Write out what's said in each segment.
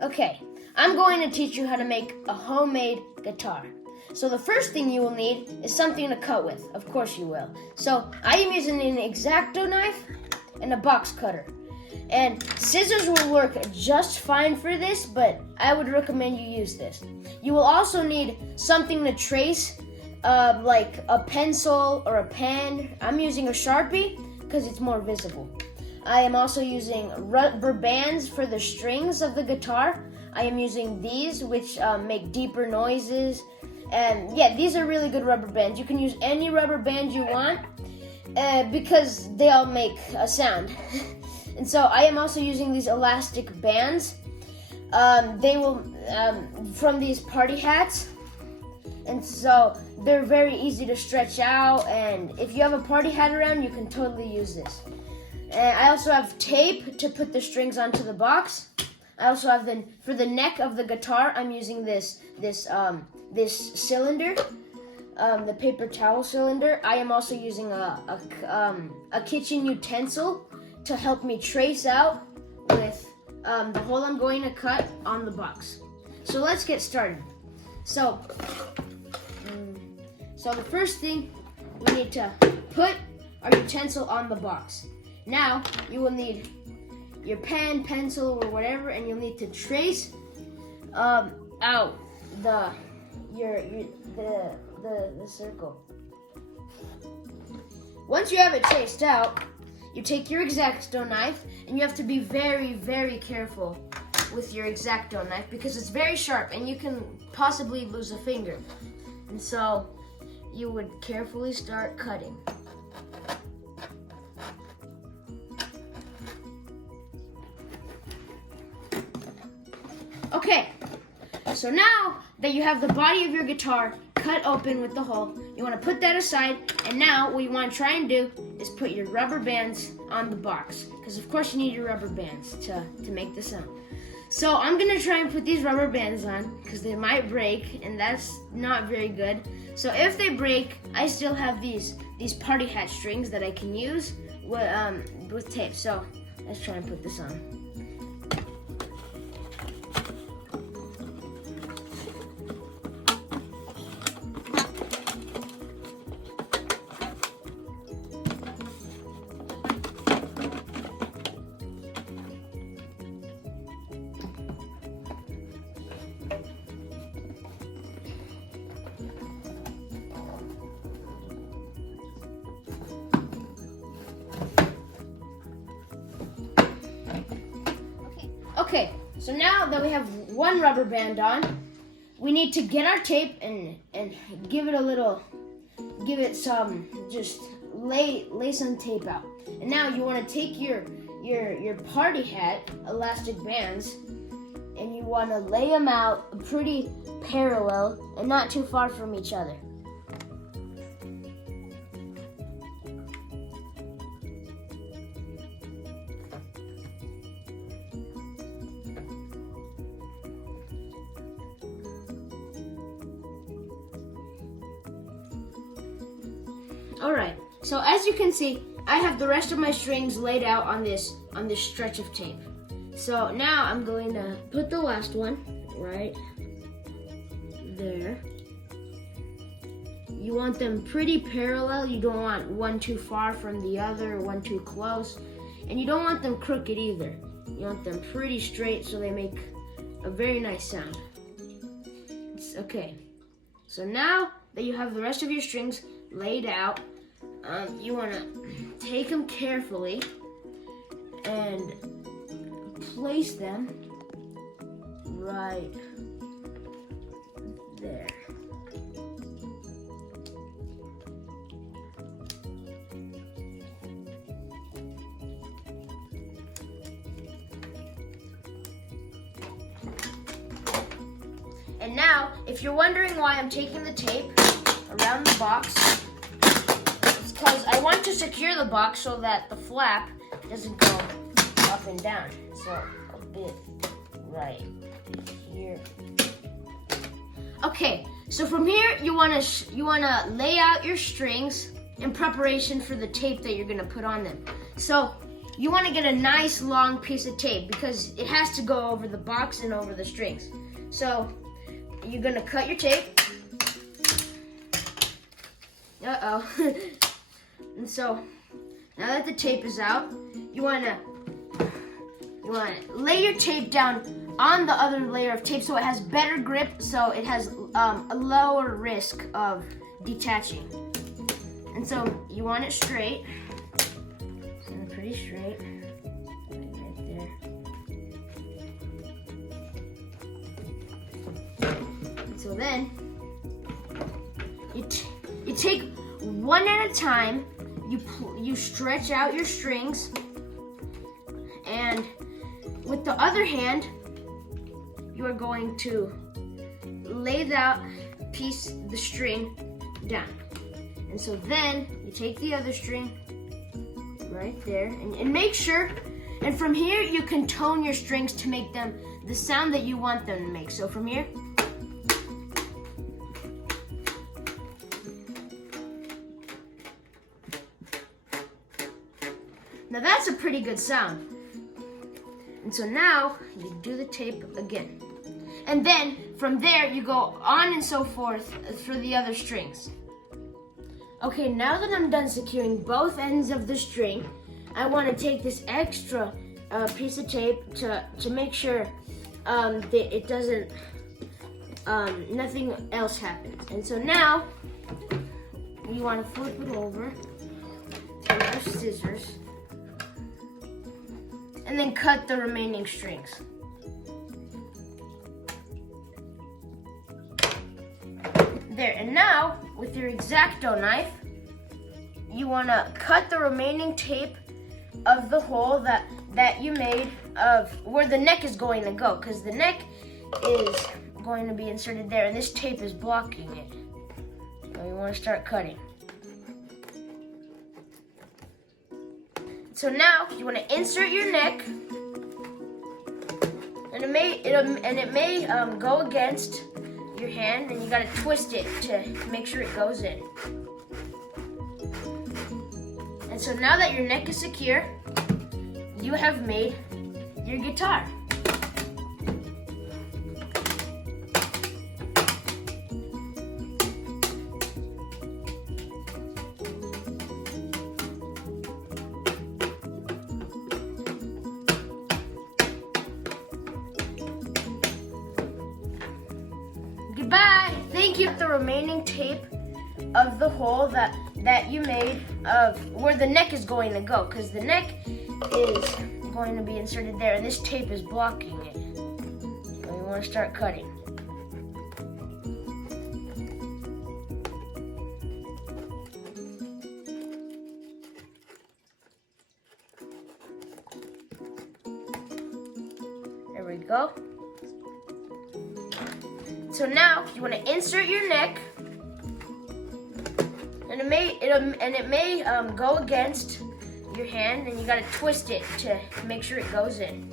Okay, I'm going to teach you how to make a homemade guitar. So the first thing you will need is something to cut with. Of course you will. So I am using an X-Acto knife and a box cutter. And scissors will work just fine for this, but I would recommend you use this. You will also need something to trace, like a pencil or a pen. I'm using a Sharpie because it's more visible. I am also using rubber bands for the strings of the guitar. I am using these, which make deeper noises. And yeah, these are really good rubber bands. You can use any rubber band you want because they all make a sound. And so I am also using these elastic bands. They will, from these party hats. And so they're very easy to stretch out. And if you have a party hat around, you can totally use this. And I also have tape to put the strings onto the box. I also have for the neck of the guitar, I'm using this cylinder, the paper towel cylinder. I am also using a kitchen utensil to help me trace out with the hole I'm going to cut on the box. So let's get started. So the first thing, we need to put our utensil on the box. Now you will need your pen, pencil, or whatever, and you'll need to trace out the circle. Once you have it traced out, you take your X-Acto knife, and you have to be very, very careful with your X-Acto knife because it's very sharp and you can possibly lose a finger. And so you would carefully start cutting. Okay, so now that you have the body of your guitar cut open with the hole, you want to put that aside, and now what you want to try and do is put your rubber bands on the box, because of course you need your rubber bands to make the sound. So I'm going to try and put these rubber bands on, because they might break, and that's not very good. So if they break, I still have these party hat strings that I can use with tape. So let's try and put this on. Okay, so now that we have one rubber band on, we need to get our tape and give it some, just lay some tape out. And now you want to take your party hat elastic bands, and you want to lay them out pretty parallel and not too far from each other. Alright, so as you can see, I have the rest of my strings laid out on this stretch of tape. So now I'm going to put the last one right there. You want them pretty parallel. You don't want one too far from the other, or one too close. And you don't want them crooked either. You want them pretty straight so they make a very nice sound. Okay, so now that you have the rest of your strings laid out, you want to take them carefully and place them right there. And now, if you're wondering why I'm taking the tape around the box, it's because I want to secure the box so that the flap doesn't go up and down. So a bit right here. Okay, so from here you want to lay out your strings in preparation for the tape that you're going to put on them. So you want to get a nice long piece of tape because it has to go over the box and over the strings. So you're gonna cut your tape. And so now that the tape is out, you wanna lay your tape down on the other layer of tape so it has better grip, so it has a lower risk of detaching. And so you want it straight, and pretty straight, right there. And so then you take one at a time. You stretch out your strings, and with the other hand, you are going to lay that piece, the string, down. And so then you take the other string right there, and make sure, and from here you can tone your strings to make them the sound that you want them to make. So from here, now that's a pretty good sound. And so now you do the tape again. And then from there you go on and so forth for the other strings. Okay, now that I'm done securing both ends of the string, I want to take this extra piece of tape to make sure that it doesn't, nothing else happens. And so now you want to flip it over, take your scissors, and then cut the remaining strings. There, and now with your X-Acto knife, you want to cut the remaining tape of the hole that you made of where the neck is going to go, because the neck is going to be inserted there, and this tape is blocking it. So you want to start cutting. So now you want to insert your neck, and it may go against your hand, and you got to twist it to make sure it goes in. And so now that your neck is secure, you have made your guitar. Goodbye. Thank you. The remaining tape of the hole that you made of where the neck is going to go, because the neck is going to be inserted there, and this tape is blocking it. So you want to start cutting. There we go. So now you want to insert your neck, and it may go against your hand, and you got to twist it to make sure it goes in.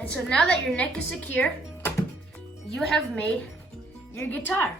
And so now that your neck is secure, you have made your guitar.